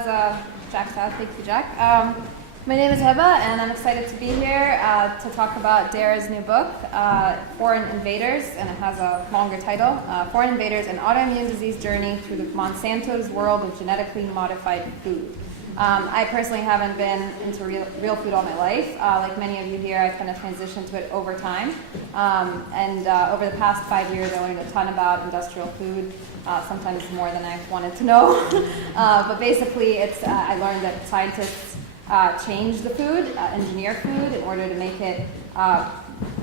as Jack said, thank you, Jack. My name is Heba, and I'm excited to be here to talk about Dara's new book, Foreign Invaders, and it has a longer title, Foreign Invaders, An Autoimmune Disease Journey Through the Monsanto's World of Genetically Modified Food. I personally haven't been into real food all my life. Like many of you here, I've kind of transitioned to it over time. Over the past 5 years, I learned a ton about industrial food, sometimes more than I wanted to know. But basically, I learned that scientists change the food, engineer food in order to make it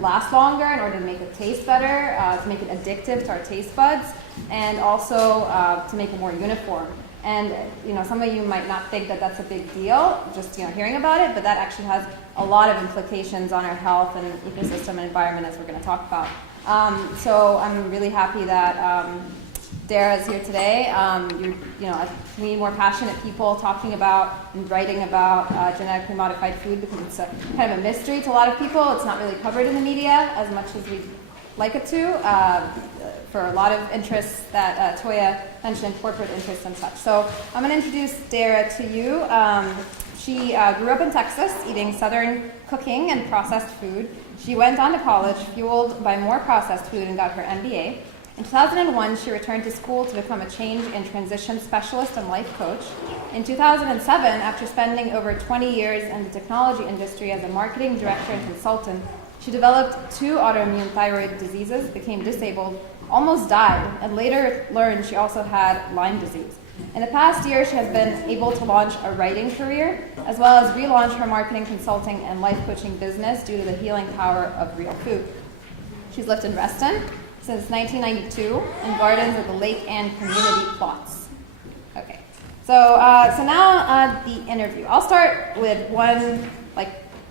last longer, in order to make it taste better, to make it addictive to our taste buds, and also to make it more uniform. And some of you might not think that that's a big deal, just hearing about it, but that actually has a lot of implications on our health and ecosystem and environment, as we're going to talk about. So I'm really happy that Dara is here today. We need more passionate people talking about and writing about genetically modified food, because it's kind of a mystery to a lot of people. It's not really covered in the media as much as we'd like it to, for a lot of interests that Toya mentioned, corporate interests and such. So I'm going to introduce Dara to you. She grew up in Texas eating Southern cooking and processed food. She went on to college fueled by more processed food and got her MBA. In 2001, she returned to school to become a change and transition specialist and life coach. In 2007, after spending over 20 years in the technology industry as a marketing director and consultant, she developed 2 autoimmune thyroid diseases, became disabled, almost died, and later learned she also had Lyme disease. In the past year, she has been able to launch a writing career, as well as relaunch her marketing, consulting, and life coaching business due to the healing power of real food. She's lived in Reston since 1992 in gardens of the Lake Ann community plots. Okay, so now the interview. I'll start with one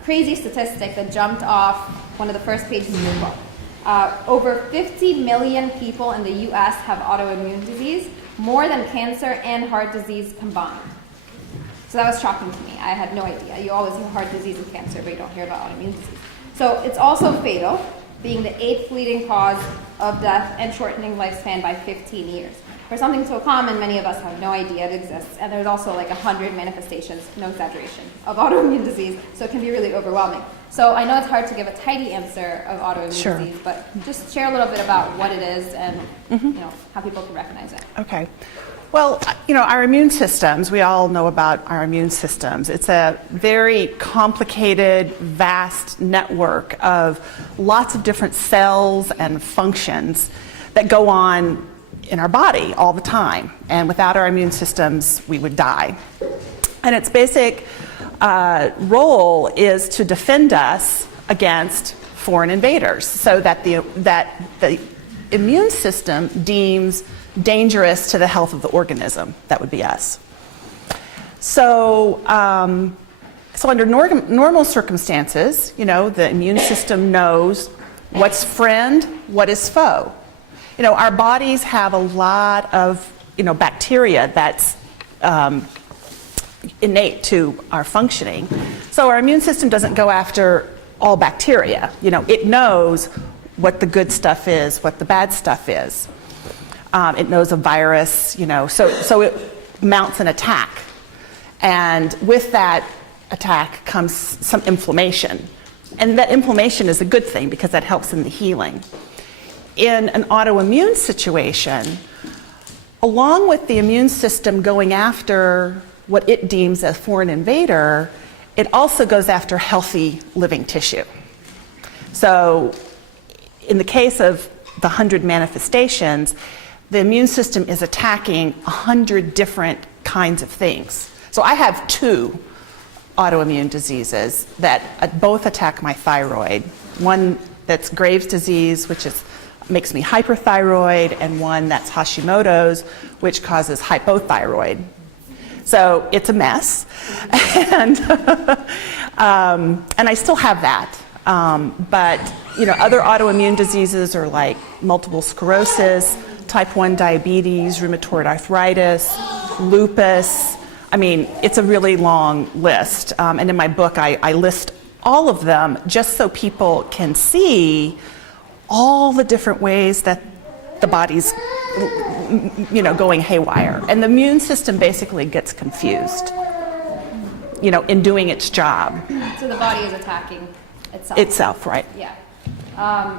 crazy statistic that jumped off one of the first pages of your book. Over 50 million people in the U.S. have autoimmune disease, more than cancer and heart disease combined. So that was shocking to me. I had no idea. You always hear heart disease and cancer, but you don't hear about autoimmune disease. So it's also fatal, being the 8th leading cause of death and shortening lifespan by 15 years. For something so common, many of us have no idea it exists, and there's also 100 manifestations, no exaggeration, of autoimmune disease, so it can be really overwhelming. So I know it's hard to give a tidy answer of autoimmune disease, but just share a little bit about what it is and how people can recognize it. Okay. Well, our immune systems, we all know about our immune systems. It's a very complicated, vast network of lots of different cells and functions that go on in our body all the time. And without our immune systems, we would die. And its basic role is to defend us against foreign invaders, so that the immune system deems dangerous to the health of the organism. That would be us. So, under normal circumstances, the immune system knows what's friend, what is foe. Our bodies have a lot of, bacteria that's innate to our functioning. So our immune system doesn't go after all bacteria. It knows what the good stuff is, what the bad stuff is. It knows a virus, so it mounts an attack. And with that attack comes some inflammation. And that inflammation is a good thing because that helps in the healing. In an autoimmune situation, along with the immune system going after what it deems a foreign invader, it also goes after healthy living tissue. So in the case of the 100 manifestations, the immune system is attacking 100 different kinds of things. So I have 2 autoimmune diseases that both attack my thyroid. One that's Graves' disease, which makes me hyperthyroid, and one that's Hashimoto's, which causes hypothyroid. So it's a mess, and I still have that. But other autoimmune diseases are like multiple sclerosis, type 1 diabetes, rheumatoid arthritis, lupus. I mean, it's a really long list. And in my book, I list all of them just so people can see all the different ways that the body's going haywire. And the immune system basically gets confused, in doing its job. So the body is attacking itself. Itself, right. Yeah.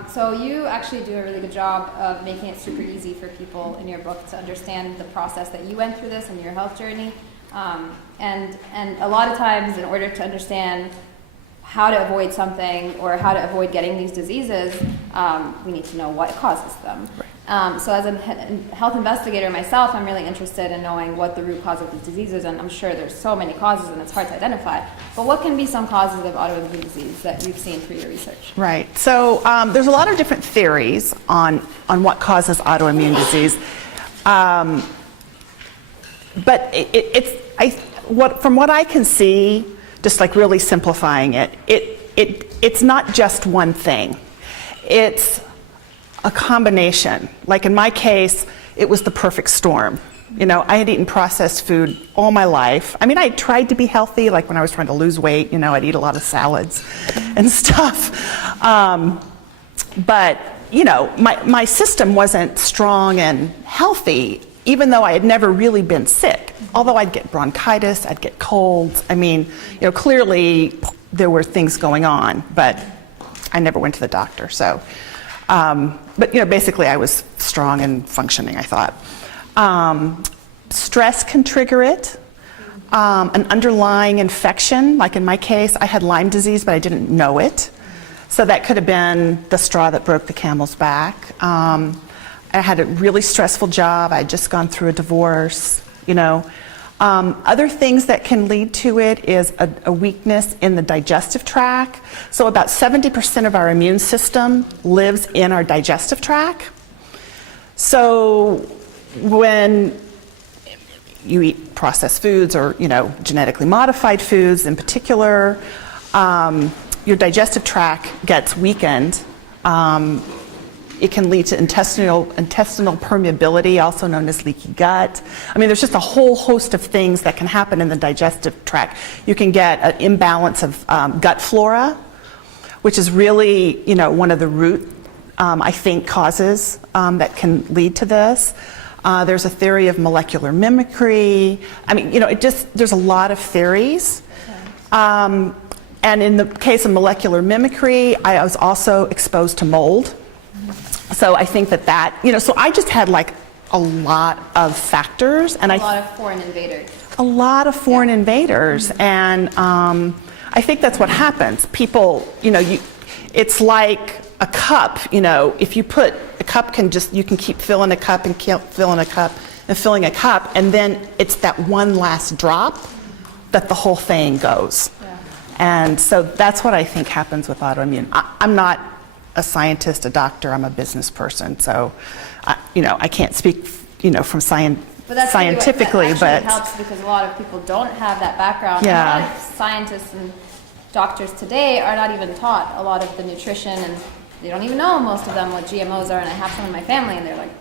So you actually do a really good job of making it super easy for people in your book to understand the process that you went through this and your health journey. And a lot of times, in order to understand how to avoid something or how to avoid getting these diseases, we need to know what causes them. Right. So as a health investigator myself, I'm really interested in knowing what the root cause of these diseases, and I'm sure there's so many causes and it's hard to identify. But what can be some causes of autoimmune disease that you've seen through your research? Right. So there's a lot of different theories on what causes autoimmune disease. But from what I can see, just like really simplifying it, it's not just one thing. It's a combination. Like in my case, it was the perfect storm. I had eaten processed food all my life. I mean, I tried to be healthy, like when I was trying to lose weight, I'd eat a lot of salads and stuff. But, my system wasn't strong and healthy, even though I had never really been sick. Although I'd get bronchitis, I'd get colds. I mean, clearly there were things going on, but I never went to the doctor. So, but basically I was strong and functioning, I thought. Stress can trigger it. An underlying infection, like in my case, I had Lyme disease, but I didn't know it. So that could have been the straw that broke the camel's back. I had a really stressful job. I had just gone through a divorce, Other things that can lead to it is a weakness in the digestive tract. So about 70% of our immune system lives in our digestive tract. So when you eat processed foods or, genetically modified foods in particular, your digestive tract gets weakened. It can lead to intestinal permeability, also known as leaky gut. I mean, there's just a whole host of things that can happen in the digestive tract. You can get an imbalance of gut flora, which is really, one of the root, I think, causes that can lead to this. There's a theory of molecular mimicry. I mean, there's a lot of theories. And in the case of molecular mimicry, I was also exposed to mold. So I think that, so I just had like a lot of factors. And a lot of foreign invaders. A lot of foreign invaders. And I think that's what happens. People, it's like a cup, if you put a cup you can keep filling a cup and keep filling a cup and filling a cup. And then it's that one last drop that the whole thing goes. Yeah. And so that's what I think happens with autoimmune. I'm not a scientist, a doctor, I'm a business person, so I can't speak from scientifically, but helps because a lot of people don't have that background. Yeah. A lot of scientists and doctors today are not even taught a lot of the nutrition, and they don't even know, most of them, what GMOs are. And I have some in my family, and they're like,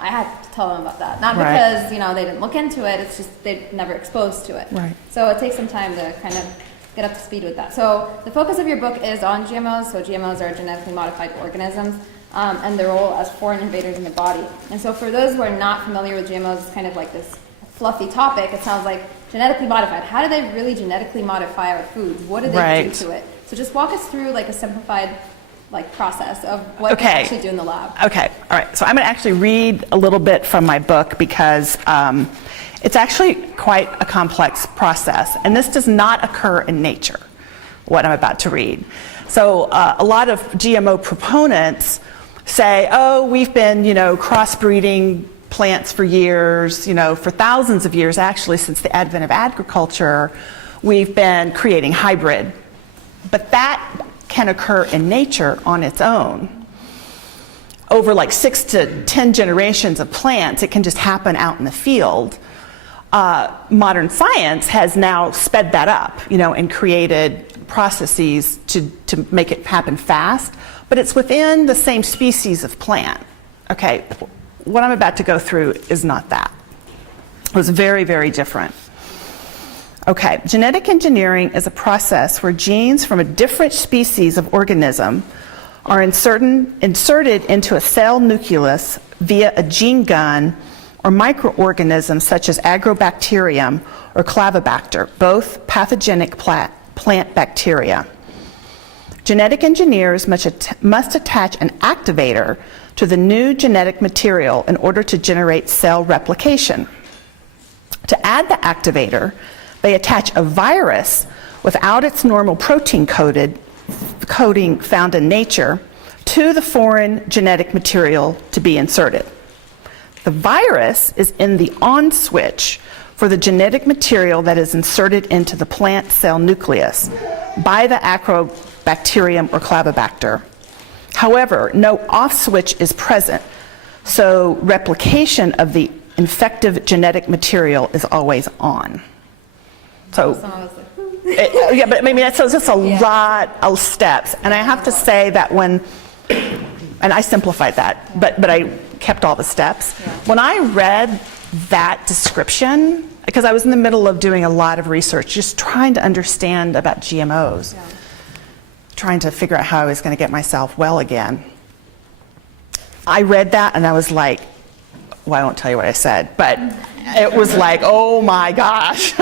I had to tell them about that, not because they didn't look into it, it's just they're never exposed to it. Right. So it takes some time to kind of get up to speed with that. So the focus of your book is on GMOs. So GMOs are genetically modified organisms, and their role as foreign invaders in the body. And so for those who are not familiar with GMOs, it's kind of like this fluffy topic. It sounds like genetically modified. How do they really genetically modify our foods? What do they do to it? So just walk us through like a simplified process of what they actually do in the lab. Okay, all right. So I'm going to actually read a little bit from my book because it's actually quite a complex process, and this does not occur in nature, what I'm about to read. So a lot of GMO proponents say, we've been, crossbreeding plants for years, for thousands of years, actually, since the advent of agriculture, we've been creating hybrid. But that can occur in nature on its own. Over like 6 to 10 generations of plants, it can just happen out in the field. Modern science has now sped that up, and created processes to make it happen fast, but it's within the same species of plant. Okay, what I'm about to go through is not that. It was very, very different. Okay, genetic engineering is a process where genes from a different species of organism are inserted into a cell nucleus via a gene gun or microorganisms such as agrobacterium or clavibacter, both pathogenic plant bacteria. Genetic engineers must attach an activator to the new genetic material in order to generate cell replication. To add the activator, they attach a virus without its normal protein coding found in nature to the foreign genetic material to be inserted. The virus is in the on switch for the genetic material that is inserted into the plant cell nucleus by the agrobacterium or clavibacter. However, no off switch is present, so replication of the infective genetic material is always on. So, yeah, but I mean, it's just a lot of steps. And I have to say that and I simplified that, but I kept all the steps. Yeah. When I read that description, because I was in the middle of doing a lot of research, just trying to understand about GMOs, trying to figure out how I was going to get myself well again. I read that and I was like, well, I won't tell you what I said, but it was like, oh my gosh.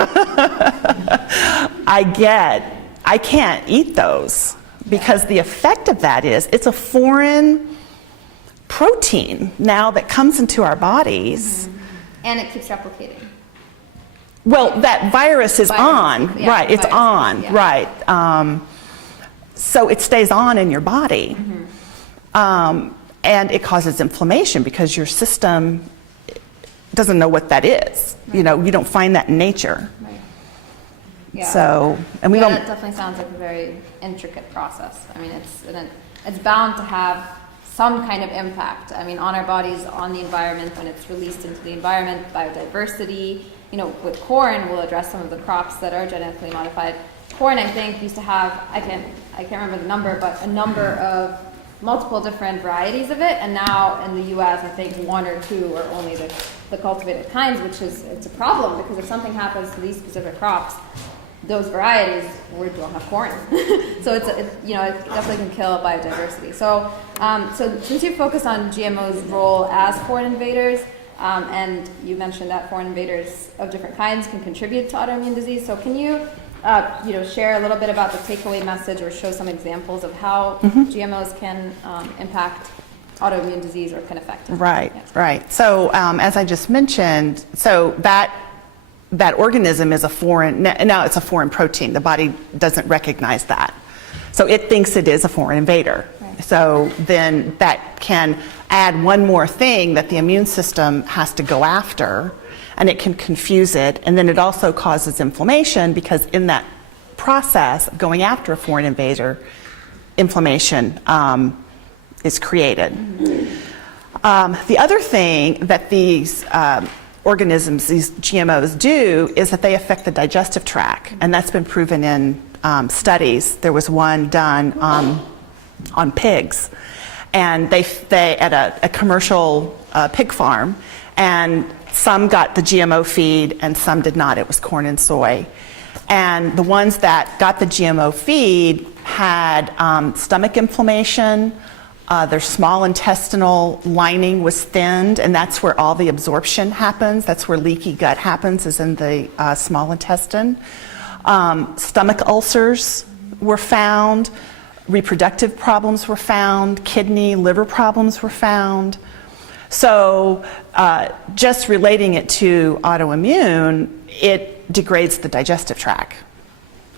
I can't eat those because the effect of that is it's a foreign protein now that comes into our bodies. Mm-hmm. And it keeps replicating. Well, that virus is on, yeah, right, it's on, yeah. Right. So it stays on in your body. Mm-hmm. And it causes inflammation because your system doesn't know what that is. Right. You know, you don't find that in nature. Right. Yeah. So, and we don't. That definitely sounds like a very intricate process. I mean, it's bound to have some kind of impact. I mean, on our bodies, on the environment, when it's released into the environment, biodiversity. You know, with corn, we'll address some of the crops that are genetically modified. Corn, I think, used to have, I can't remember the number, but a number of multiple different varieties of it, and now in the U.S., I think one or two are only the cultivated kinds, which is, it's a problem, because if something happens to these specific crops, those varieties, we don't have corn. So it definitely can kill biodiversity. So since you focus on GMO's role as foreign invaders, and you mentioned that foreign invaders of different kinds can contribute to autoimmune disease, so can you share a little bit about the takeaway message or show some examples of how GMOs can impact autoimmune disease or can affect it? Right, right. So as I just mentioned, so that organism is a foreign, now it's a foreign protein. The body doesn't recognize that. So it thinks it is a foreign invader. Right. So then that can add one more thing that the immune system has to go after, and it can confuse it, and then it also causes inflammation because in that process of going after a foreign invader, inflammation is created. The other thing that these organisms, these GMOs do, is that they affect the digestive tract, and that's been proven in studies. There was one done on pigs, and they at a commercial pig farm, and some got the GMO feed and some did not. It was corn and soy. And the ones that got the GMO feed had stomach inflammation, their small intestinal lining was thinned, and that's where all the absorption happens. That's where leaky gut happens, is in the small intestine. Stomach ulcers were found, reproductive problems were found, kidney, liver problems were found. So just relating it to autoimmune, it degrades the digestive tract.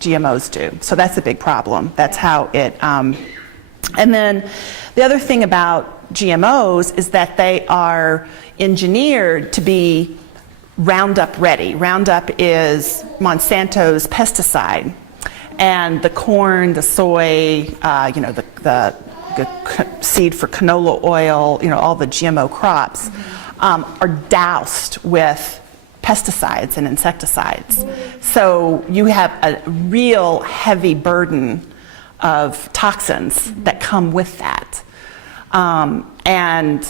GMOs do. So that's a big problem. That's how it... and then the other thing about GMOs is that they are engineered to be Roundup ready. Roundup is Monsanto's pesticide. And the corn, the soy, the seed for canola oil, all the GMO crops are doused with pesticides and insecticides. So you have a real heavy burden of toxins that come with that. And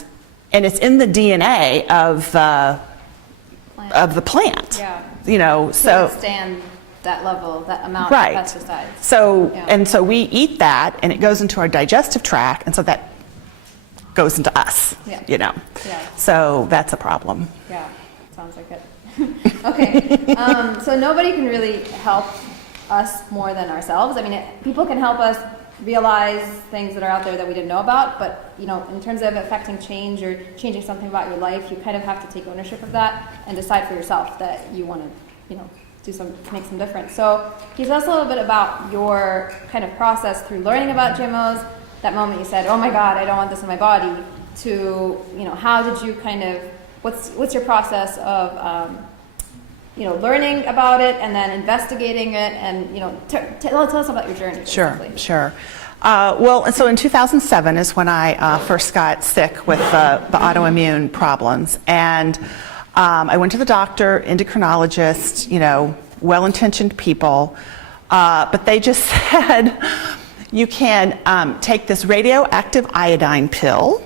it's in the DNA of the plant. Yeah. So withstand that level, that amount right. of pesticides. So and so we eat that, and it goes into our digestive tract, and so that goes into us, Yeah. you know. Yeah. So that's a problem. Yeah, sounds like it. Okay, so nobody can really help us more than ourselves. I mean, people can help us realize things that are out there that we didn't know about, but you know, in terms of affecting change or changing something about your life, you kind of have to take ownership of that and decide for yourself that you want to, you know, make some difference. So can you tell us a little bit about your kind of process through learning about GMOs, that moment you said, oh my God, I don't want this in my body, to, you know, how did you kind of, what's your process of, you know, learning about it and then investigating it, and, you know, tell us about your journey. Basically. Sure. Well, so in 2007 is when I first got sick with the autoimmune problems, and I went to the doctor, endocrinologist, you know, well-intentioned people, but they just said, you can take this radioactive iodine pill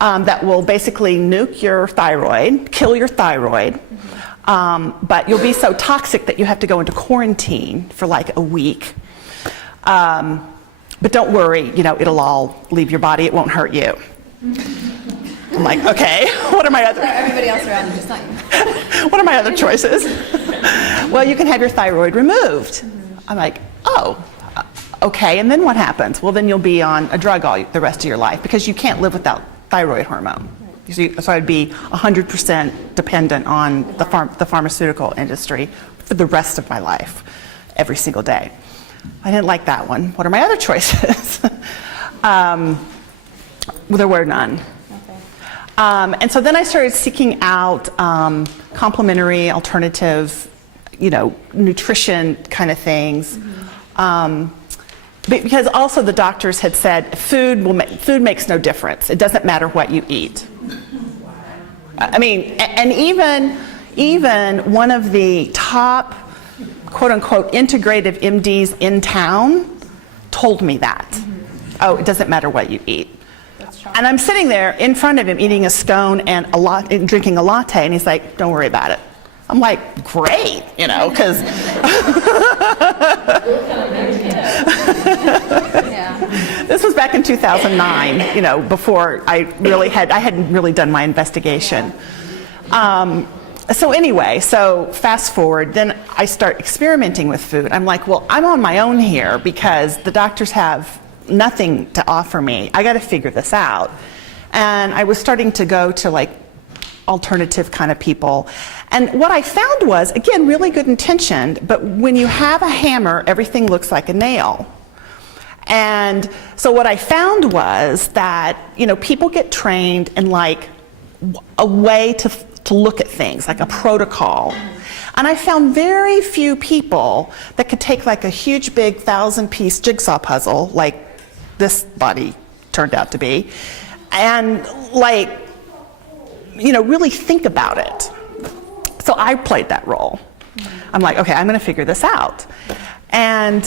that will basically nuke your thyroid, kill your thyroid, but you'll be so toxic that you have to go into quarantine for like a week. But don't worry, you know, it'll all leave your body, it won't hurt you. I'm like, okay, what are my other... Everybody else around you, just not you. What are my other choices? Well, you can have your thyroid removed. I'm like, oh, okay, and then what happens? Well, then you'll be on a drug the rest of your life, because you can't live without thyroid hormone. So I'd be 100% dependent on the pharmaceutical industry for the rest of my life, every single day. I didn't like that one. What are my other choices? Well, there were none. Okay. And so then I started seeking out complementary, alternative, you know, nutrition kind of things. Because also the doctors had said food makes no difference. It doesn't matter what you eat. I mean, and even one of the top, quote unquote, integrative MDs in town told me that. Oh, it doesn't matter what you eat. And I'm sitting there in front of him eating a scone and drinking a latte, and he's like, don't worry about it. I'm like, great, you know, because this was back in 2009, you know, before I hadn't really done my investigation. So anyway, so fast forward, then I start experimenting with food. I'm like, well, I'm on my own here because the doctors have nothing to offer me. I got to figure this out. And I was starting to go to like alternative kind of people. And what I found was, again, really good intentioned, but when you have a hammer, everything looks like a nail. And so what I found was that, you know, people get trained in like a way to look at things, like a protocol. And I found very few people that could take like a huge big 1,000-piece jigsaw puzzle, like this body turned out to be, and like, you know, really think about it. So I played that role. I'm like, okay, I'm going to figure this out. And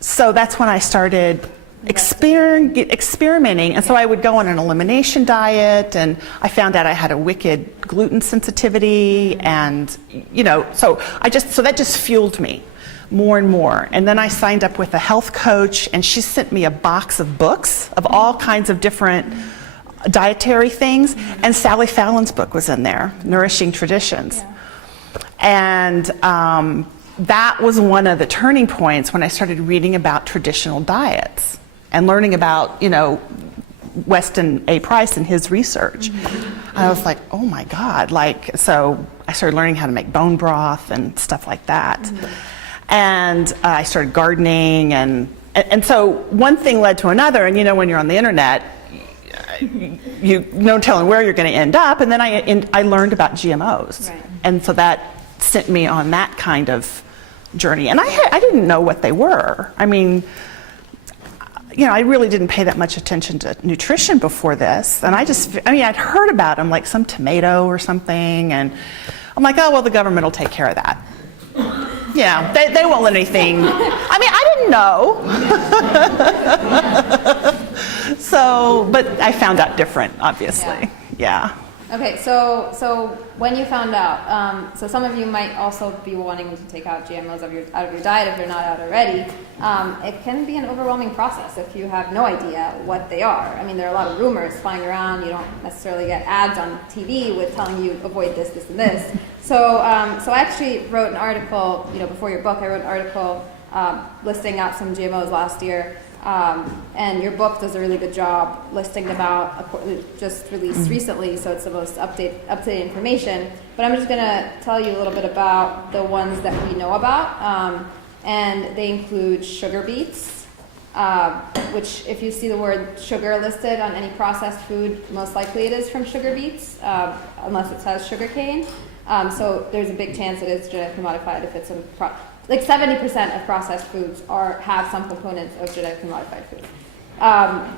so that's when I started experimenting. And so I would go on an elimination diet, and I found out I had a wicked gluten sensitivity, and, you know, so that just fueled me more and more. And then I signed up with a health coach, and she sent me a box of books of all kinds of different dietary things, and Sally Fallon's book was in there, Nourishing Traditions. Yeah. And that was one of the turning points when I started reading about traditional diets and learning about, you know, Weston A. Price and his research. And I was like, oh my God, like, so I started learning how to make bone broth and stuff like that. And I started gardening, and so one thing led to another, and you know, when you're on the internet, you no telling where you're going to end up. And then I learned about GMOs, right. And so that sent me on that kind of journey. And I didn't know what they were. I mean, you know, I really didn't pay that much attention to nutrition before this, and I'd heard about them, like some tomato or something, and I'm like, oh well, the government will take care of that. Yeah, they won't let anything. I mean, I didn't know. So, but I found out different, obviously. Yeah. Okay, so when you found out, so some of you might also be wanting to take out GMOs out of your diet if they're not out already. It can be an overwhelming process if you have no idea what they are. I mean, there are a lot of rumors flying around. You don't necessarily get ads on TV with telling you avoid this, this, and this. So I actually wrote an article, before your book. I wrote an article listing out some GMOs last year. And your book does a really good job listing them out, just released recently, so it's the most up-to-date information. But I'm just going to tell you a little bit about the ones that we know about. And they include sugar beets, which if you see the word sugar listed on any processed food, most likely it is from sugar beets, unless it says sugar cane. So there's a big chance it is genetically modified if it's like 70% of processed foods have some components of genetically modified food.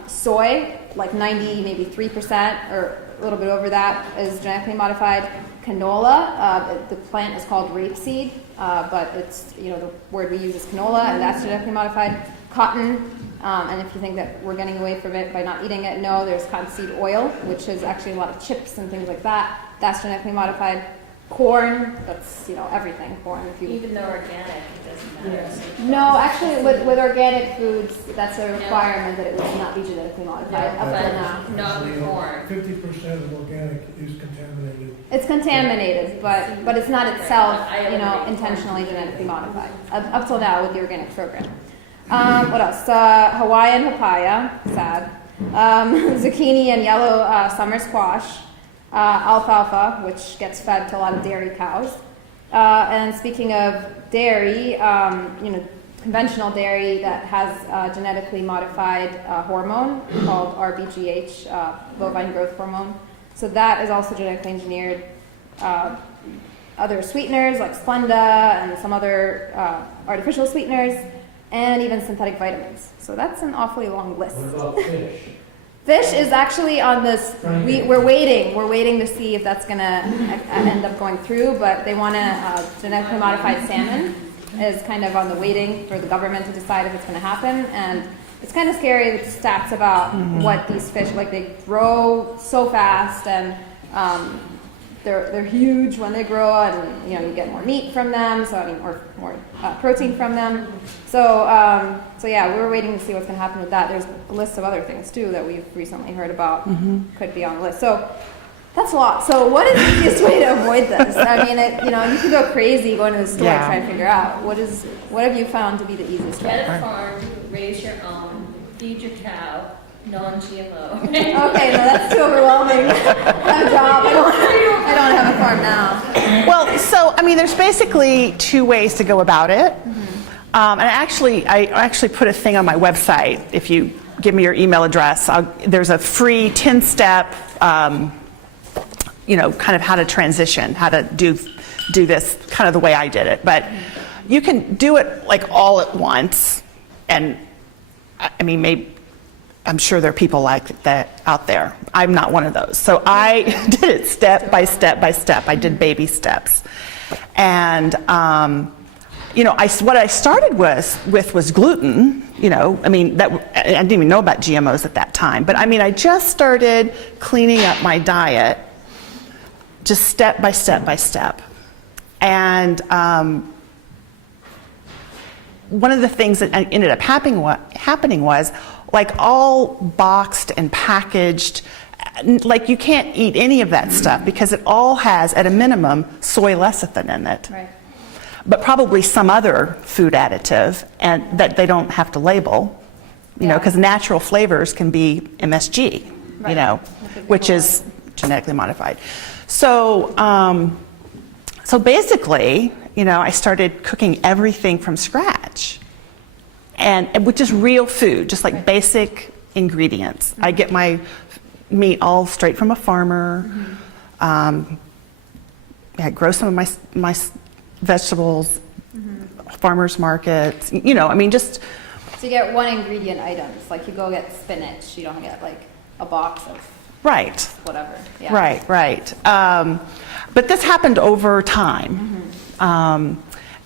Soy, like 90, maybe 3%, or a little bit over that, is genetically modified. Canola, the plant is called rapeseed, but it's the word we use is canola, and that's genetically modified. Cotton, and if you think that we're getting away from it by not eating it, no, there's cottonseed oil, which is actually a lot of chips and things like that. That's genetically modified. Corn, that's everything. Corn, even though organic, it doesn't matter. No, actually, with organic foods, that's a requirement that it would not be genetically modified. No, but not with corn. 50% of organic is contaminated. It's contaminated, but it's not itself, intentionally genetically modified. Up till now with the organic program. What else? Hawaiian papaya, sad. Zucchini and yellow summer squash. Alfalfa, which gets fed to a lot of dairy cows. And speaking of dairy, conventional dairy that has genetically modified hormone called RBGH, bovine growth hormone. So that is also genetically engineered. Other sweeteners like Splenda and some other artificial sweeteners, and even synthetic vitamins. So that's an awfully long list. What about fish? Fish is actually on this. We're waiting to see if that's going to end up going through. But they want to genetically modified salmon is kind of on the waiting for the government to decide if it's going to happen. And it's kind of scary with the stats about what these fish like. They grow so fast, and they're huge when they grow, and you get more meat from them. So or more protein from them. So yeah, we're waiting to see what's going to happen with that. There's a list of other things too that we've recently heard about could be on the list. So that's a lot. So what is the easiest way to avoid this? I mean, you could go crazy going to the store trying to figure out what have you found to be the easiest way. Get a farm, raise your own, feed your cow. Non-GMO. Okay, no, that's too overwhelming. I have a job. I don't have a farm now. Well, so there's basically two ways to go about it. And I actually put a thing on my website. If you give me your email address, there's a free 10-step, kind of how to transition, how to do this kind of the way I did it. But you can do it like all at once, and maybe. I'm sure there are people like that out there. I'm not one of those. So I did it step by step by step. I did baby steps. And, what I started with was gluten. I didn't even know about GMOs at that time. But I just started cleaning up my diet just step by step by step. And one of the things that ended up happening was, like all boxed and packaged, like you can't eat any of that stuff because it all has, at a minimum, soy lecithin in it. Right. But probably some other food additive, and that they don't have to label, because natural flavors can be MSG, which is genetically modified. So, basically, I started cooking everything from scratch. And which is real food, just like basic ingredients. I get my meat all straight from a farmer. I grow some of my vegetables, farmers markets. Just. So you get one ingredient items, like you go get spinach. You don't get like a box of whatever. Yeah. Right. But this happened over time.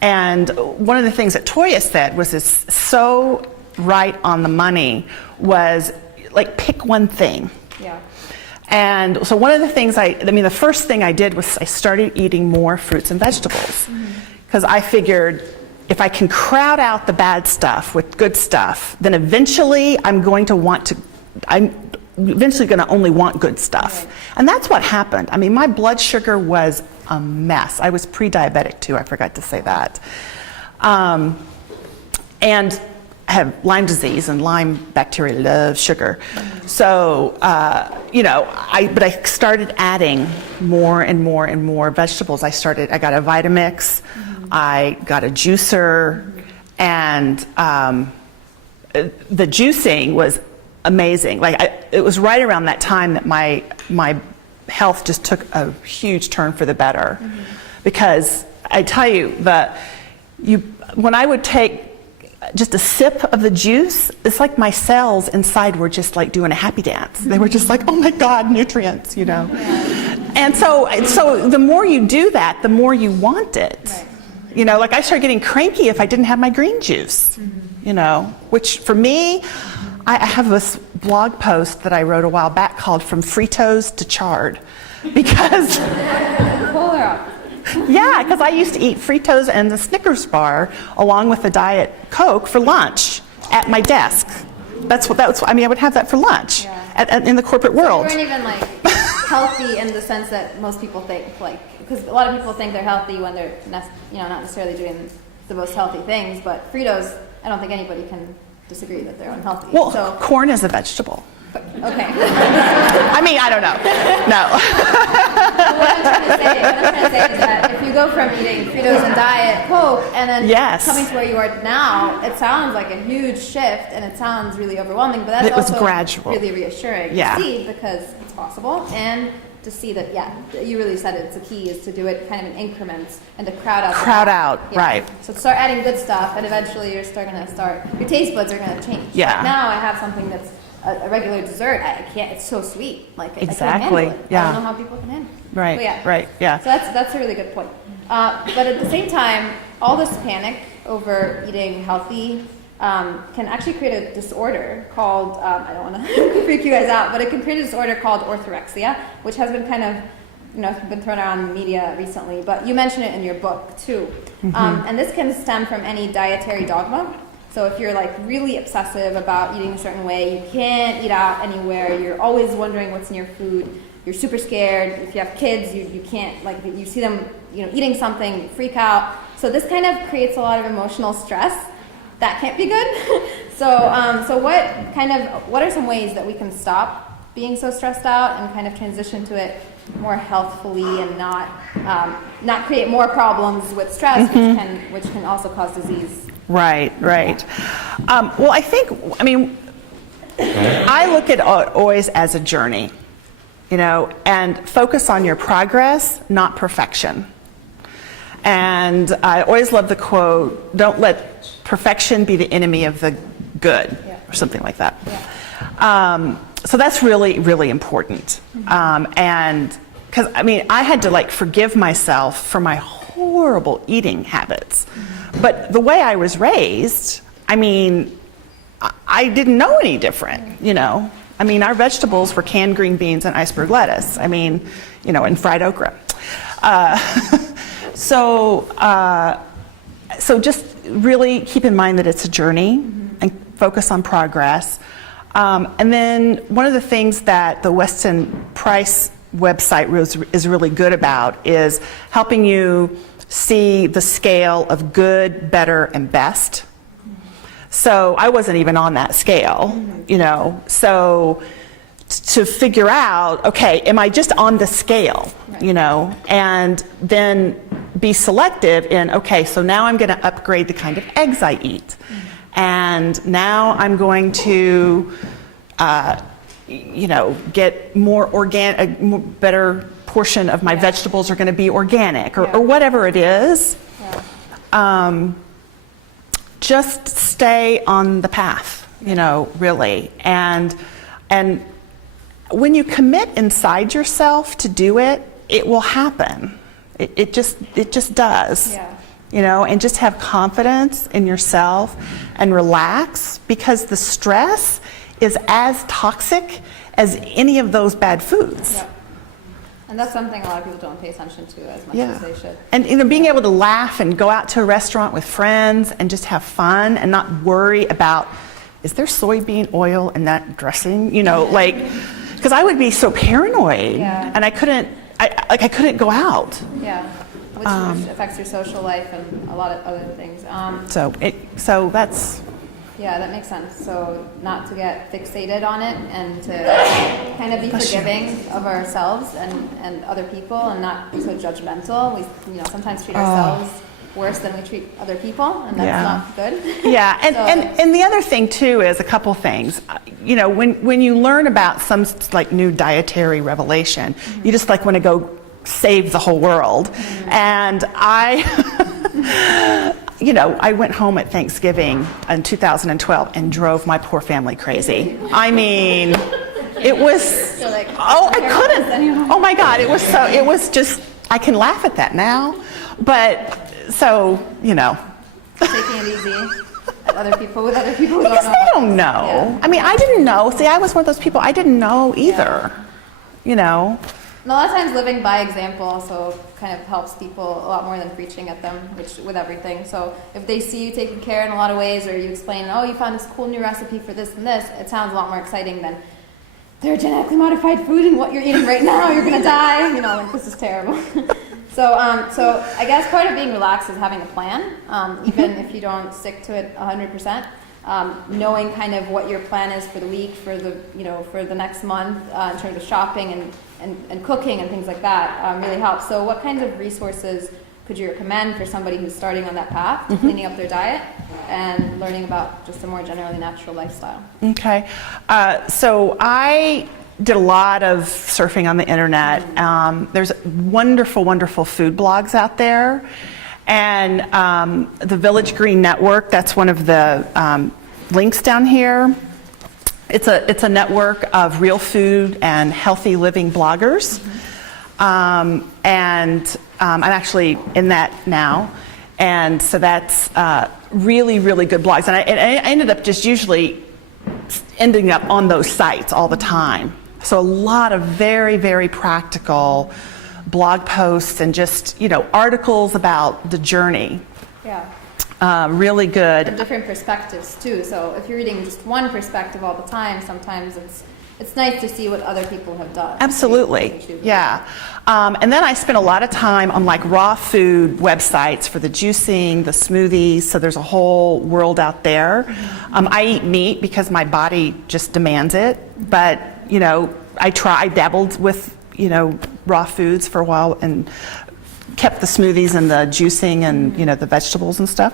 And one of the things that Toya said was so right on the money was like pick one thing. Yeah. And so one of the things the first thing I did was I started eating more fruits and vegetables, because I figured if I can crowd out the bad stuff with good stuff, then eventually I'm eventually going to only want good stuff. Right. And that's what happened. I mean, my blood sugar was a mess. I was pre-diabetic too, I forgot to say that. And I have Lyme disease, and Lyme bacteria loves sugar. So, but I started adding more and more and more vegetables. I got a Vitamix, I got a juicer, and the juicing was amazing. It was right around that time that my health just took a huge turn for the better. Because I tell you, when I would take just a sip of the juice, it's like my cells inside were just like doing a happy dance. They were just like, oh my God, nutrients, And so the more you do that, the more you want it. Right. I started getting cranky if I didn't have my green juice, which for me, I have this blog post that I wrote a while back called From Fritos to Chard, because Polar opposite. yeah, because I used to eat Fritos and the Snickers bar along with the Diet Coke for lunch at my desk. I would have that for lunch in the corporate world. So you weren't even healthy in the sense that most people think, because a lot of people think they're healthy when they're not necessarily doing the most healthy things, but Fritos, I don't think anybody can disagree that they're unhealthy. Well, corn is a vegetable. Okay. I don't know. No. What I'm trying to say is that if you go from eating Fritos and Diet Coke and then coming to where you are now, it sounds like a huge shift and it sounds really overwhelming, but that's also gradual. Really reassuring to see, because it's possible, and to see that, you really said it's the key is to do it kind of in increments and to crowd out. Right. So start adding good stuff, and eventually your taste buds are going to change. Yeah. Like now I have something that's a regular dessert. I can't. It's so sweet. Exactly. I can't handle it. I don't know how people can handle it. Right. But Yeah. So that's a really good point. But at the same time, all this panic over eating healthy can actually create a disorder called, I don't want to freak you guys out, but it can create a disorder called orthorexia, which has been kind of, been thrown around in the media recently, but you mention it in your book too. And this can stem from any dietary dogma. So if you're really obsessive about eating a certain way, you can't eat out anywhere, you're always wondering what's in your food, you're super scared. If you have kids, you can't, you see them, eating something, you freak out. So this kind of creates a lot of emotional stress. That can't be good. So what are some ways that we can stop being so stressed out and kind of transition to it more healthfully and not create more problems with stress, which can also cause disease? Right. Well, I look at always as a journey, and focus on your progress, not perfection. And I always love the quote, don't let perfection be the enemy of the good, or something like that. So that's really, really important. And because, I had to forgive myself for my horrible eating habits. But the way I was raised, I didn't know any different, our vegetables were canned green beans and iceberg lettuce, and fried okra. So just really keep in mind that it's a journey and focus on progress. And then one of the things that the Weston Price website is really good about is helping you see the scale of good, better, and best. So I wasn't even on that scale, so to figure out, okay, am I just on the scale, and then be selective in, okay, so now I'm going to upgrade the kind of eggs I eat. And now I'm going to, get more organic, a better portion of my vegetables are going to be organic, or whatever it is. Just stay on the path, really. And when you commit inside yourself to do it, it will happen. It just does. And just have confidence in yourself and relax, because the stress is as toxic as any of those bad foods. Yep. And that's something a lot of people don't pay attention to as much as they should. And being able to laugh and go out to a restaurant with friends and just have fun and not worry about, is there soybean oil in that dressing? Because I would be so paranoid, and I couldn't go out. Yeah, which affects your social life and a lot of other things. So that's. Yeah, that makes sense. So not to get fixated on it and to kind of be forgiving of ourselves and other people and not be so judgmental. We sometimes treat ourselves worse than we treat other people, and that's not good. Yeah, and the other thing too is a couple things. When you learn about some like new dietary revelation, you just like want to go save the whole world. And I went home at Thanksgiving in 2012 and drove my poor family crazy. I mean, it was, I couldn't. Oh my God, it was just, I can laugh at that now. But, taking it easy at other people with other people who don't know. Because they don't know. Yeah. I mean, I didn't know. See, I was one of those people, I didn't know either, And a lot of times living by example also kind of helps people a lot more than preaching at them, which with everything. So if they see you taking care in a lot of ways, or you explain, oh, you found this cool new recipe for this and this, it sounds a lot more exciting than they're genetically modified food and what you're eating right now, you're gonna die. This is terrible. So I guess part of being relaxed is having a plan, even if you don't stick to it 100%. Knowing kind of what your plan is for the week, for the next month, in terms of shopping and cooking and things like that really helps. So what kinds of resources could you recommend for somebody who's starting on that path to cleaning up their diet and learning about just a more generally natural lifestyle? Okay. So I did a lot of surfing on the internet. There's wonderful, wonderful food blogs out there. And the Village Green Network, that's one of the links down here. It's a network of real food and healthy living bloggers. And I'm actually in that now. And so that's really, really good blogs. And I ended up just usually ending up on those sites all the time. So a lot of very, very practical blog posts and just, articles about the journey. Yeah. Really good. And different perspectives too. So if you're reading just one perspective all the time, sometimes it's nice to see what other people have done. Absolutely. Yeah. And then I spent a lot of time on like raw food websites for the juicing, the smoothies. So there's a whole world out there. I eat meat because my body just demands it. But, I dabbled with, raw foods for a while and kept the smoothies and the juicing and the vegetables and stuff.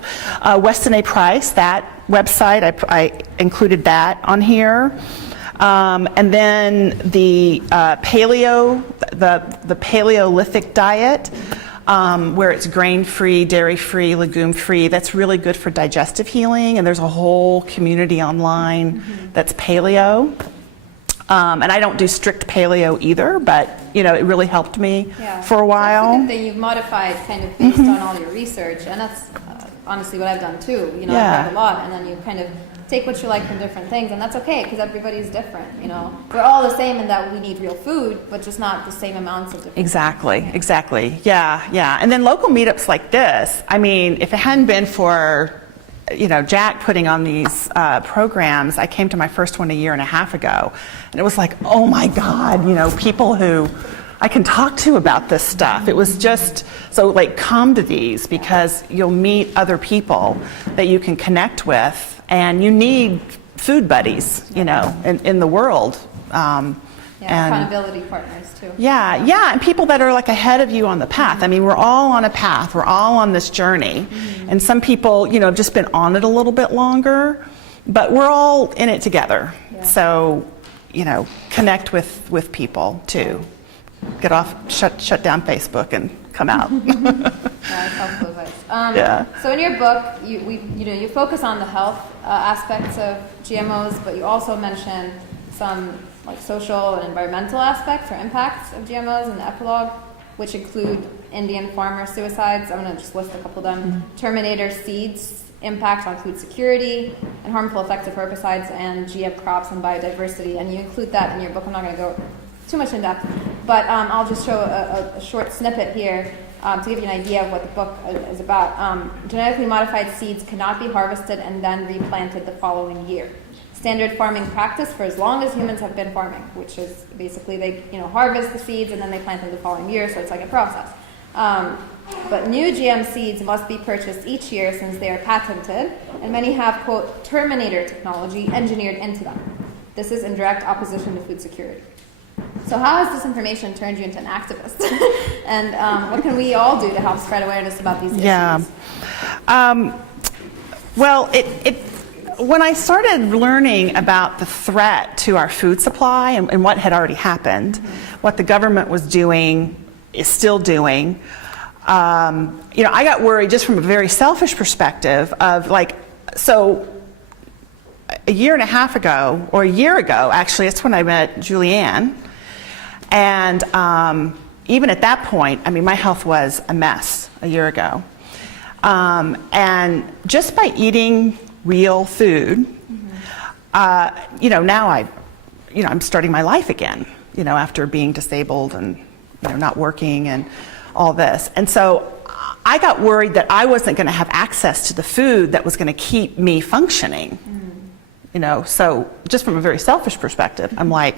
Weston A. Price, that website, I included that on here. And then the the Paleolithic diet, where it's grain-free, dairy-free, legume-free. That's really good for digestive healing, and there's a whole community online that's paleo. And I don't do strict paleo either, but it really helped me for a while. That's a good thing. You've modified kind of based on all your research, and that's honestly what I've done too. I've read a lot, and then you kind of take what you like from different things, and that's okay because everybody's different. We're all the same in that we need real food, but just not the same amounts of different. Exactly. Yeah. And then local meetups like this. I mean, if it hadn't been for Jack putting on these programs, I came to my first one a year and a half ago, and it was like, oh my God, people who I can talk to about this stuff. It was just so come to these because you'll meet other people that you can connect with, and you need food buddies, in the world. And accountability partners too. Yeah, and people that are ahead of you on the path. I mean, we're all on a path. We're all on this journey. And some people, have just been on it a little bit longer, but we're all in it together. Yeah. So, connect with people too. Get off, shut down Facebook and come out. That's helpful advice. So in your book, you focus on the health aspects of GMOs, but you also mention some social and environmental aspects or impacts of GMOs in the epilogue, which include Indian farmer suicides. I'm going to just list a couple of them. Terminator seeds impact on food security, and harmful effects of herbicides and GM crops and biodiversity. And you include that in your book. I'm not going to go too much in depth, but I'll just show a short snippet here to give you an idea of what the book is about. Genetically modified seeds cannot be harvested and then replanted the following year. Standard farming practice for as long as humans have been farming, which is basically they harvest the seeds and then they plant them the following year, so it's like a process. But new GM seeds must be purchased each year since they are patented, and many have, quote, Terminator technology engineered into them. This is in direct opposition to food security. So how has this information turned you into an activist? And what can we all do to help spread awareness about these issues? Yeah. Well, when I started learning about the threat to our food supply and what had already happened, what the government was doing, is still doing, I got worried just from a very selfish perspective of so a year and a half ago, or a year ago, actually, that's when I met Julianne. And even at that point, my health was a mess a year ago. And just by eating real food, now I'm starting my life again, after being disabled and not working and all this. And so I got worried that I wasn't going to have access to the food that was going to keep me functioning. So just from a very selfish perspective, I'm like,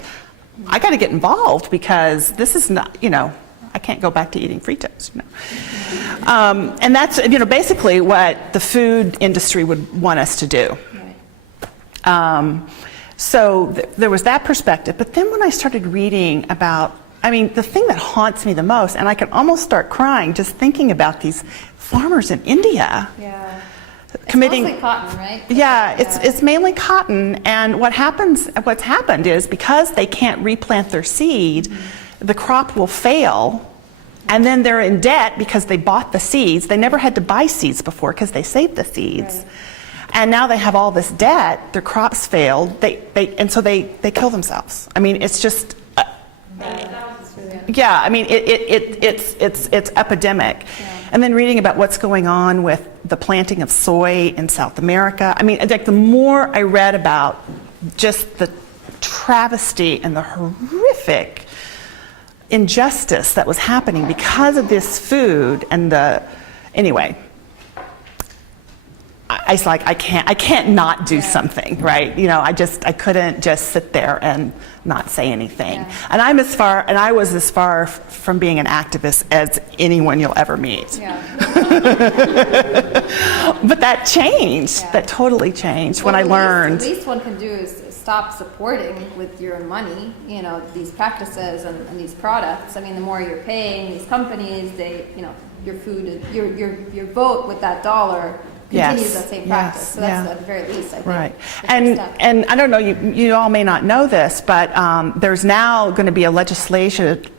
I got to get involved because this is not, I can't go back to eating Fritos. And that's, basically what the food industry would want us to do. So there was that perspective. But then when I started reading about, the thing that haunts me the most, and I can almost start crying just thinking about these farmers in India. Yeah. Committing, it's mostly cotton, right? Yeah, it's mainly cotton, and what's happened is because they can't replant their seed, the crop will fail, and then they're in debt because they bought the seeds. They never had to buy seeds before because they saved the seeds. Right. And now they have all this debt, their crops failed, and so they kill themselves. It's just it's epidemic. Yeah. And then reading about what's going on with the planting of soy in South America. The more I read about just the travesty and the horrific injustice that was happening because of this food anyway, I was like, I can't not do something, right? I couldn't just sit there and not say anything. Yeah. And I was as far from being an activist as anyone you'll ever meet. Yeah. But that changed. Yeah. That totally changed when I learned. The least one can do is stop supporting with your money, these practices and these products. The more you're paying these companies, your food, your vote with that dollar continues that same practice. So that's at the very least, I think. Right. And I don't know, you all may not know this, but there's now going to be a legislative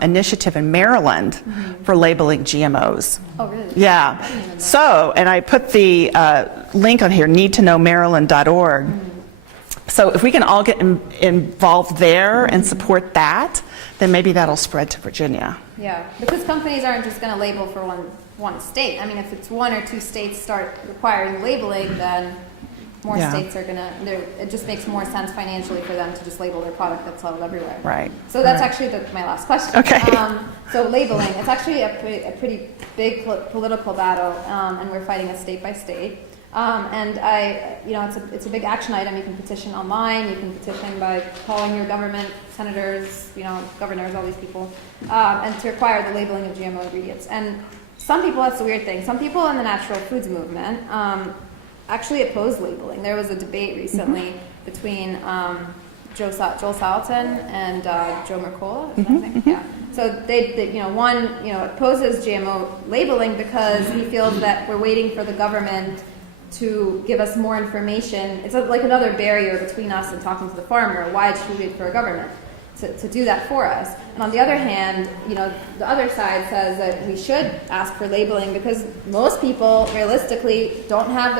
initiative in Maryland for labeling GMOs. Oh, really? Yeah. So, and I put the link on here, needtoknowmaryland.org. So if we can all get involved there and support that, then maybe that'll spread to Virginia. Yeah, because companies aren't just going to label for one state. If it's one or two states start requiring labeling, then more states are going to, it just makes more sense financially for them to just label their product that's sold everywhere. Right. So that's actually my last question. Okay. So labeling, it's actually a pretty big political battle, and we're fighting it state by state. And it's a big action item. You can petition online. You can petition by calling your government, senators, governors, all these people, and to require the labeling of GMO ingredients. And some people, that's the weird thing. Some people in the natural foods movement actually oppose labeling. There was a debate recently between Joel Salatin and Joe Mercola. Is that his name? Yeah. So one opposes GMO labeling because he feels that we're waiting for the government to give us more information. It's like another barrier between us and talking to the farmer. Why should we wait for a government to do that for us? And on the other hand, the other side says that we should ask for labeling because most people realistically don't have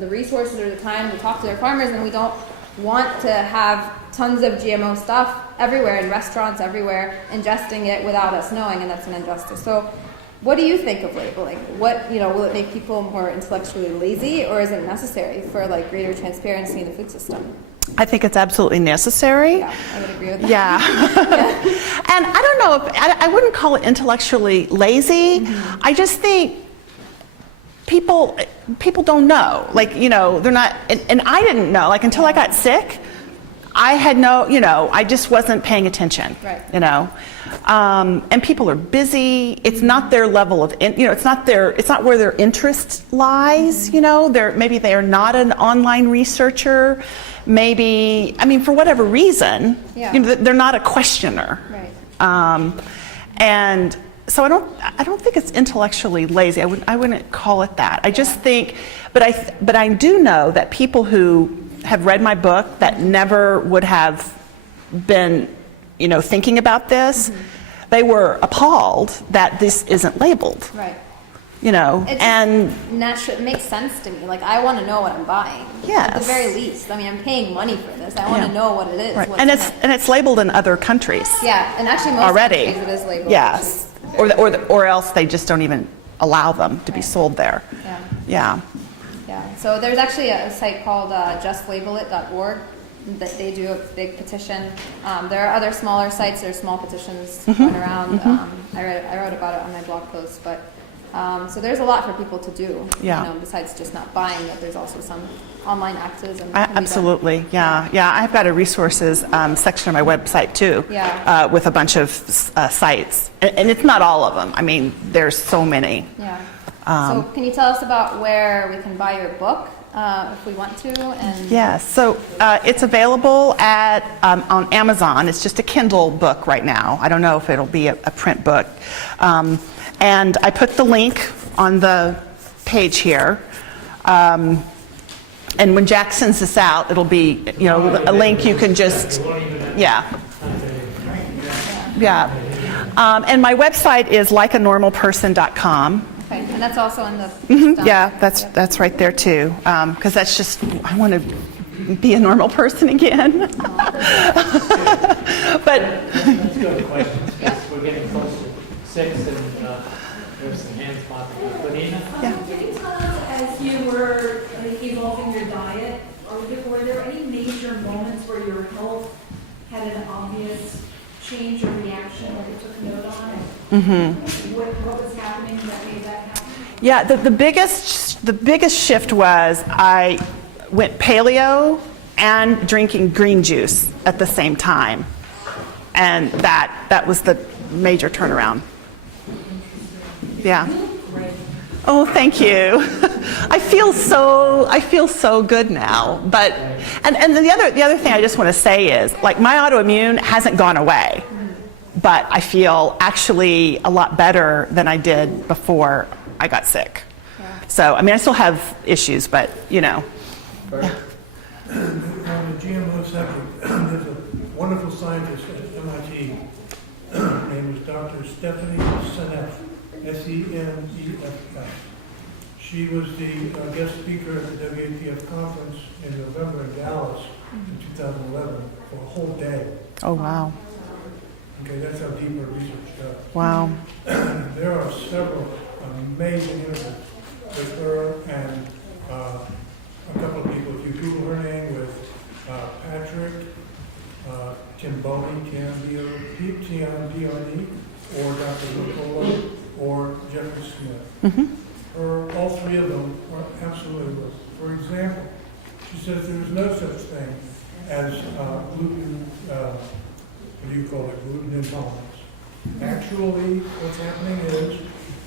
the resources or the time to talk to their farmers, and we don't want to have tons of GMO stuff everywhere in restaurants everywhere, ingesting it without us knowing, and that's an injustice. So what do you think of labeling? What, will it make people more intellectually lazy, or is it necessary for like greater transparency in the food system? I think it's absolutely necessary. Yeah, I would agree with that. Yeah. And I don't know if, I wouldn't call it intellectually lazy. Mm-hmm. I just think people don't know. Like, they're not, and I didn't know, like until I got sick, I had no, I just wasn't paying attention. Right. And people are busy. It's not their level of, it's not where their interest lies. Maybe they are not an online researcher. Maybe, for whatever reason, they're not a questioner. Right. And so I don't think it's intellectually lazy. I wouldn't call it that. I just think, but I do know that people who have read my book that never would have been, thinking about this, they were appalled that this isn't labeled. Right. And naturally, it makes sense to me. Like, I want to know what I'm buying. Yes. At the very least. I'm paying money for this. I want to know what it is. right. What's And it's labeled in other countries. Yeah, and actually most already. countries it is labeled. Yes. Or else they just don't even allow them to be sold there. Yeah. Yeah. Yeah. So there's actually a site called justlabelIt.org that they do a big petition. There are other smaller sites. There's small petitions going around. I wrote about it on my blog post, but so there's a lot for people to do. Yeah. Besides just not buying it, there's also some online activism. That can be done. Absolutely. Yeah. I've got a resources section on my website too. Yeah. With a bunch of sites, and it's not all of them. There's so many. Yeah. So can you tell us about where we can buy your book if we want to? And Yes. So it's available on Amazon. It's just a Kindle book right now. I don't know if it'll be a print book. And I put the link on the page here. And when Jack sends this out, it'll be, a link you can just, yeah. And my website is likeanormalperson.com. Okay, and that's also in the. Yeah, that's right there too. Because that's just, I want to be a normal person again. But Let's go to questions. We're getting close to 6, and there's some hands popping up. Bonina? Can you tell us, as you were evolving your diet, were there any major moments where your health had an obvious change or reaction that you took note on? What was happening that made that happen? yeah, the biggest shift was I went paleo and drinking green juice at the same time, and that was the major turnaround. Yeah. Oh, thank you. I feel so good now. But and the other thing I just want to say is, like, my autoimmune hasn't gone away, but I feel actually a lot better than I did before I got sick. Yeah. So I still have issues, but On the GMO subject, there's a wonderful scientist at MIT. Her name is Dr. Stephanie Seneff, Seneff. She was the guest speaker at the WATF conference in November in Dallas in 2011 for a whole day. oh wow, Okay, that's how deep her research goes. wow, There are several amazing interviews with her and a couple of people. If you Google her name with Patrick Timboni, T-I-M-B-O-T-I-M-B-O-N-E, or Dr. Nicola, or Jeffrey Smith. All three of them are absolutely worth it. For example, she says there is no such thing as gluten, what do you call it, gluten intolerance. Actually, what's happening is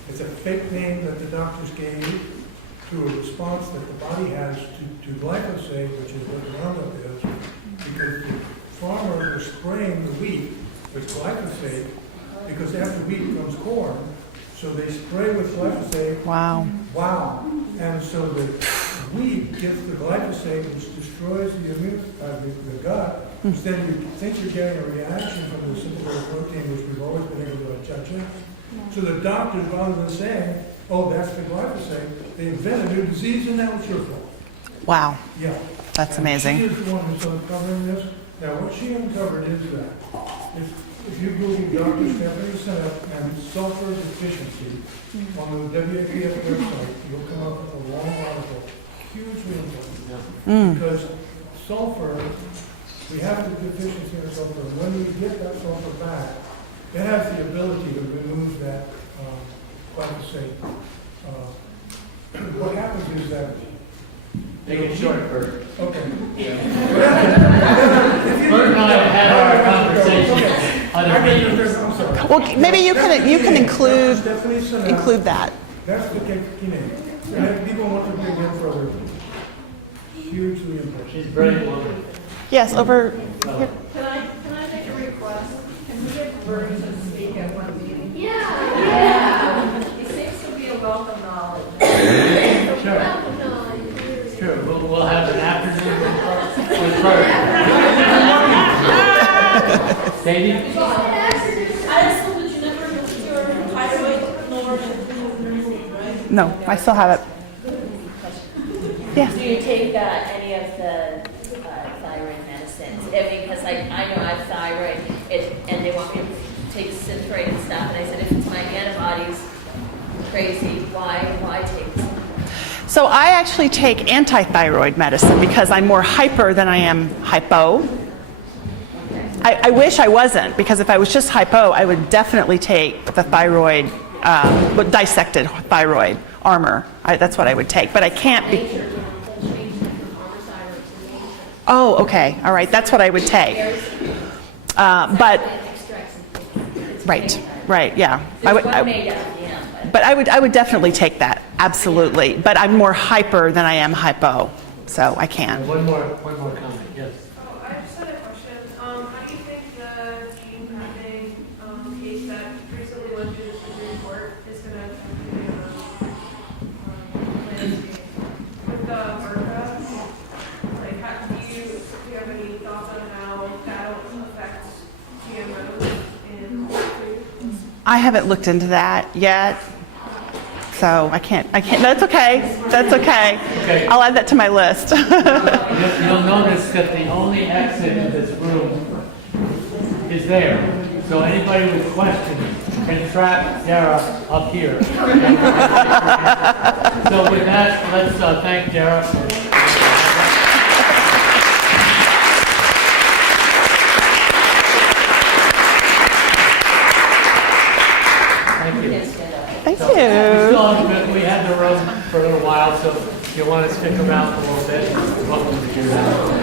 it's a fake name that the doctors gave to a response that the body has to glyphosate, which is what Roundup is, because the farmers are spraying the wheat with glyphosate, because after wheat comes corn, so they spray with glyphosate. wow. Wow. And so the wheat gets the glyphosate, which destroys the gut. Instead, you think you're getting a reaction from the sympathetic protein, which we've always been able to judge it. So the doctors, rather than saying, oh, that's the glyphosate, they invent a new disease, and that was your fault. Wow, Yeah. that's And amazing. she is the one who's uncovering this. Now, what she uncovered is that if you Google Dr. Stephanie Seneff and sulfur deficiency on the WAPF website, you'll come up with a long article, hugely important. Because sulfur, we have the deficiency in sulfur, and when we get that sulfur back, it has the ability to remove that glyphosate. What happens is that Make it short, Bert. okay. Bert and I have had our conversation. Other meetings. I'm sorry. Well, maybe you can include Stephanie Seneff, that. that's the key name. And if people want to dig in further, hugely important. She's a brilliant woman. Yes, over here. Can I make a request? Can we get Bert to speak at one meeting? Yeah. He seems to be a wealth of knowledge. Sure. Sure, we'll have an afternoon with Bert. Katie? I assume that you never took your thyroid nor right? No, I still have it. Yeah. Do you take any of the thyroid medicines? I mean, because I know I have thyroid, and they want me to take citrate and stuff, and I said, if it's my antibodies, crazy, why take this? So I actually take antithyroid medicine because I'm more hyper than I am hypo. I wish I wasn't, because if I was just hypo, I would definitely take the thyroid, dissected thyroid armor. That's what I would take, but I can't be. Oh, okay, all right, that's what I would take. But right, yeah. But I would definitely take that, absolutely. But I'm more hyper than I am hypo, so I can. One more comment, yes. Oh, I just had a question. How do you think the gene mapping case that recently went through the Supreme Court is going to affect the landscape? With the BRCA, like, do you have any thoughts on how that affects GMOs in food? I haven't looked into that yet, so I can't, that's okay. Okay. I'll add that to my list. You'll notice that the only exit in this room is there. So anybody with questions can track Dara up here. So with that, let's thank Dara. Thank you. Thank So, you. we had the room for a little while, so if you want to stick around a little bit, welcome to do that.